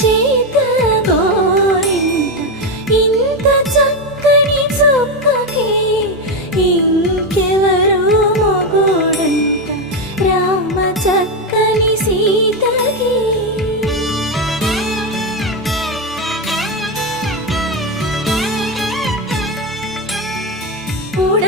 చేత గోరింట ఇంత చక్కని చుక్కకి ఇంకెవరు మొగుడంట రామ చక్కని సీతకి. ఉడ